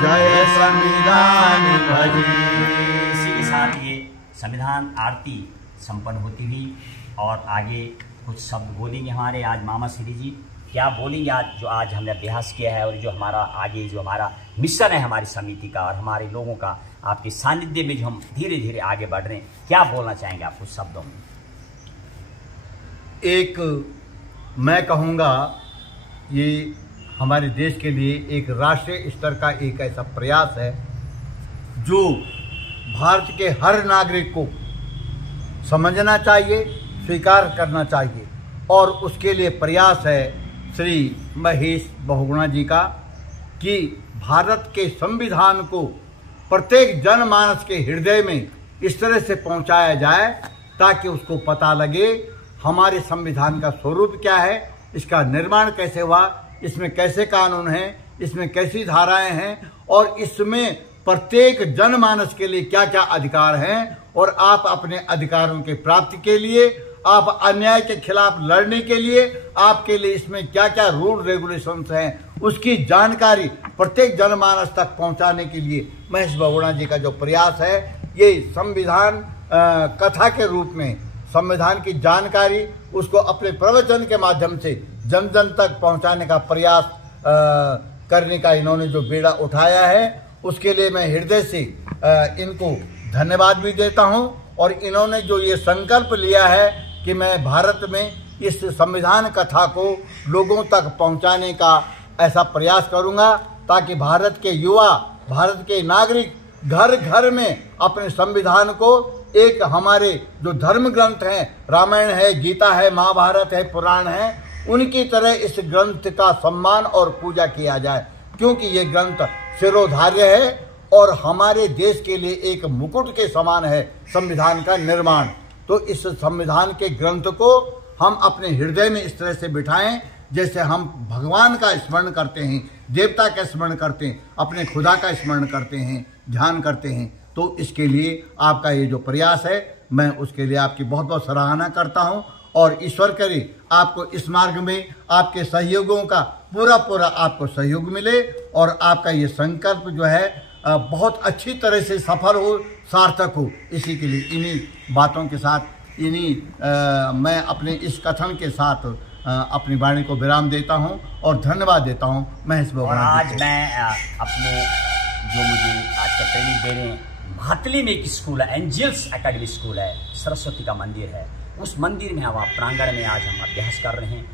जय संविधान भजी। इसी के साथ ये संविधान आरती संपन्न होती हुई और आगे कुछ शब्द बोलेंगे हमारे आज मामा श्री जी। क्या बोलेंगे आज हमने अभ्यास किया है और जो हमारा आगे जो हमारा मिशन है हमारी समिति का और हमारे लोगों का आपके सानिध्य में जो हम धीरे धीरे आगे बढ़ रहे हैं, क्या बोलना चाहेंगे आप कुछ शब्दों में? एक मैं कहूँगा ये हमारे देश के लिए एक राष्ट्रीय स्तर का एक ऐसा प्रयास है जो भारत के हर नागरिक को समझना चाहिए, स्वीकार करना चाहिए और उसके लिए प्रयास है श्री महेश बहुगुणा जी का कि भारत के संविधान को प्रत्येक जनमानस के हृदय में इस तरह से पहुंचाया जाए ताकि उसको पता लगे हमारे संविधान का स्वरूप क्या है, इसका निर्माण कैसे हुआ, इसमें कैसे कानून हैं, इसमें कैसी धाराएं हैं और इसमें प्रत्येक जनमानस के लिए क्या क्या अधिकार हैं और आप अपने अधिकारों के प्राप्ति के लिए, आप अन्याय के खिलाफ लड़ने के लिए आपके लिए इसमें क्या क्या रूल रेगुलेशंस हैं, उसकी जानकारी प्रत्येक जनमानस तक पहुंचाने के लिए महेश बहुगुणा जी का जो प्रयास है, ये संविधान कथा के रूप में संविधान की जानकारी उसको अपने प्रवचन के माध्यम से जन जन तक पहुंचाने का प्रयास करने का इन्होंने जो बेड़ा उठाया है, उसके लिए मैं हृदय से इनको धन्यवाद भी देता हूं और इन्होंने जो ये संकल्प लिया है कि मैं भारत में इस संविधान कथा को लोगों तक पहुंचाने का ऐसा प्रयास करूंगा ताकि भारत के युवा, भारत के नागरिक घर घर में अपने संविधान को एक हमारे जो धर्म ग्रंथ हैं, रामायण है, गीता है, महाभारत है, पुराण है, उनकी तरह इस ग्रंथ का सम्मान और पूजा किया जाए क्योंकि ये ग्रंथ शिरोधार्य है और हमारे देश के लिए एक मुकुट के समान है संविधान का निर्माण। तो इस संविधान के ग्रंथ को हम अपने हृदय में इस तरह से बिठाएं जैसे हम भगवान का स्मरण करते हैं, देवता का स्मरण करते हैं, अपने खुदा का स्मरण करते हैं, ध्यान करते हैं। तो इसके लिए आपका ये जो प्रयास है, मैं उसके लिए आपकी बहुत बहुत सराहना करता हूं और ईश्वर करे आपको इस मार्ग में आपके सहयोगों का पूरा आपको सहयोग मिले और आपका ये संकल्प जो है बहुत अच्छी तरह से सफल हो, सार्थक हो। इसी के लिए इन्हीं बातों के साथ मैं अपने इस कथन के साथ अपनी वाणी को विराम देता हूं और धन्यवाद देता हूं महेश बहुगुणा। आज मैं अपने जो मुझे आज का ट्रेनिंग दे रहे हैं, महातली में एक स्कूल है, एंजल्स एकेडमी स्कूल है, सरस्वती का मंदिर है, उस मंदिर में हवा प्रांगण में आज हम अभ्यास कर रहे हैं।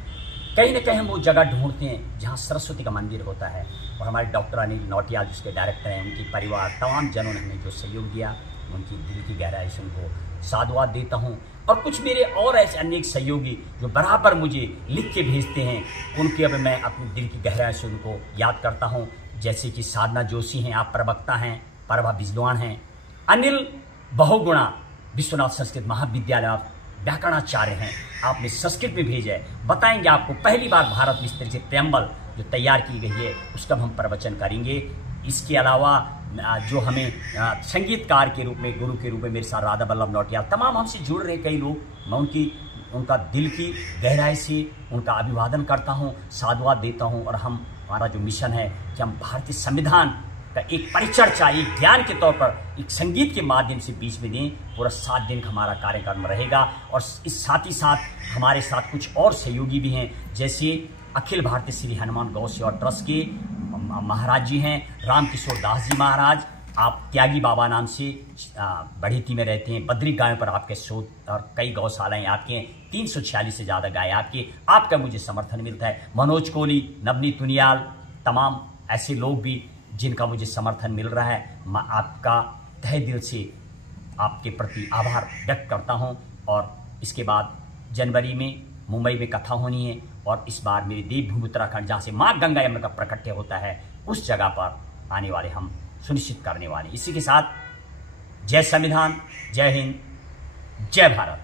कहीं ना कहीं हम वो जगह ढूंढते हैं जहाँ सरस्वती का मंदिर होता है और हमारे डॉक्टर अनिल नौटियाल जिसके डायरेक्टर हैं, उनके परिवार तमाम जनों ने हमें जो सहयोग दिया, उनकी दिल की गहराई से उनको साधुवाद देता हूँ। और कुछ मेरे और ऐसे अनेक सहयोगी जो बराबर मुझे लिख के भेजते हैं, उनके अब मैं अपनी दिल की गहराई से उनको याद करता हूँ। जैसे कि साधना जोशी हैं, आप प्रवक्ता हैं, प्रभा बिजलवान हैं, अनिल बहुगुणा विश्वनाथ संस्कृत महाविद्यालय आप व्याकरणाचार्य हैं, आपने संस्कृत में भेजा है। बताएंगे आपको पहली बार भारत में इस तरह से प्रेम्बल जो तैयार की गई है उसका हम प्रवचन करेंगे। इसके अलावा जो हमें संगीतकार के रूप में, गुरु के रूप में मेरे साथ राधा बल्लभ नौटियाल, तमाम हमसे जुड़ रहे कई लोग, मैं उनका दिल की गहराई से उनका अभिवादन करता हूँ, साधुवाद देता हूँ। और हमारा जो मिशन है कि हम भारतीय संविधान का एक परिचर्चा, एक ज्ञान के तौर पर एक संगीत के माध्यम से बीच में दें। पूरा 7 दिन का हमारा कार्यक्रम रहेगा और इस साथ ही साथ हमारे साथ कुछ और सहयोगी भी हैं, जैसे अखिल भारतीय श्री हनुमान गौ सेवा ट्रस्ट के महाराज जी हैं, रामकिशोर दास जी महाराज, आप त्यागी बाबा नाम से बढ़ीती में रहते हैं, बद्री गायों पर आपके शोध और कई गौशालाएं आपके हैं, 346 से ज़्यादा गाय आपका मुझे समर्थन मिलता है। मनोज कोहली, नवनीत तुनियाल, तमाम ऐसे लोग भी जिनका मुझे समर्थन मिल रहा है, मैं आपका तहे दिल से आपके प्रति आभार व्यक्त करता हूं। और इसके बाद जनवरी में मुंबई में कथा होनी है और इस बार मेरी देवभूमि उत्तराखंड जहाँ से माँ गंगा यमुना का प्रकट्य होता है, उस जगह पर आने वाले हम सुनिश्चित करने वाले। इसी के साथ जय संविधान, जय हिंद, जय भारत।